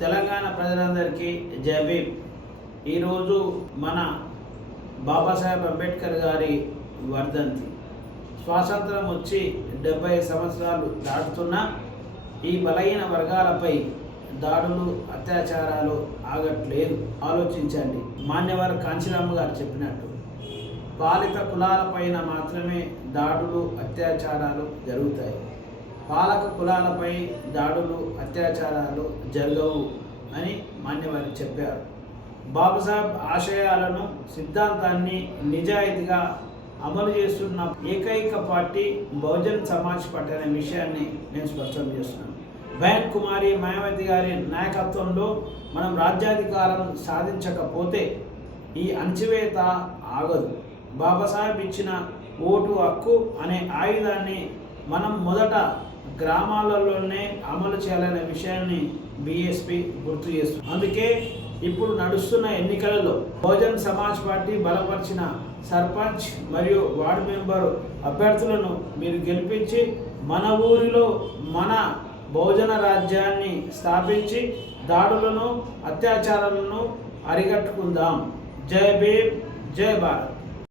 తెలంగాణ ప్రజలందరికీ జై భీమ్. ఈరోజు మన బాబాసాహెబ్ అంబేద్కర్ గారి వర్ధంతి. స్వాతంత్రం వచ్చి 70 సంవత్సరాలు దాటుతున్నా ఈ బలహీన వర్గాలపై దాడులు, అత్యాచారాలు ఆగట్లేదు. ఆలోచించండి. మాన్యవర్ కాంచీరామ్ గారు చెప్పినట్టు పాలిత కులాలపైన మాత్రమే దాడులు, అత్యాచారాలు జరుగుతాయి. పాలక కులాలపై దాడులు, అత్యాచారాలు జరగవు అని మాన్యవారు చెప్పారు. బాబాసాహెబ్ ఆశయాలను, సిద్ధాంతాన్ని నిజాయితీగా అమలు చేస్తున్న ఏకైక పార్టీ బహుజన్ సమాజ్ పార్టీ అనే విషయాన్ని నేను స్పష్టం చేస్తున్నాను. బహన్ కుమారి మాయావతి గారి నాయకత్వంలో మనం రాజ్యాధికారం సాధించకపోతే ఈ అణచివేత ఆగదు. బాబాసాహెబ్ ఇచ్చిన ఓటు హక్కు అనే ఆయుధాన్ని మనం మొదట గ్రామాలలోనే అమలు చేయాలనే విషయాన్ని బీఎస్పీ గుర్తు చేస్తుంది. అందుకే ఇప్పుడు నడుస్తున్న ఎన్నికలలో బహుజన్ సమాజ్ పార్టీ బలపరిచిన సర్పంచ్ మరియు వార్డు మెంబరు అభ్యర్థులను మీరు గెలిపించి మన ఊరిలో మన బహుజన రాజ్యాన్ని స్థాపించి దాడులను, అత్యాచారాలను అరికట్టుకుందాం. జై భీమ్, జై భారత్.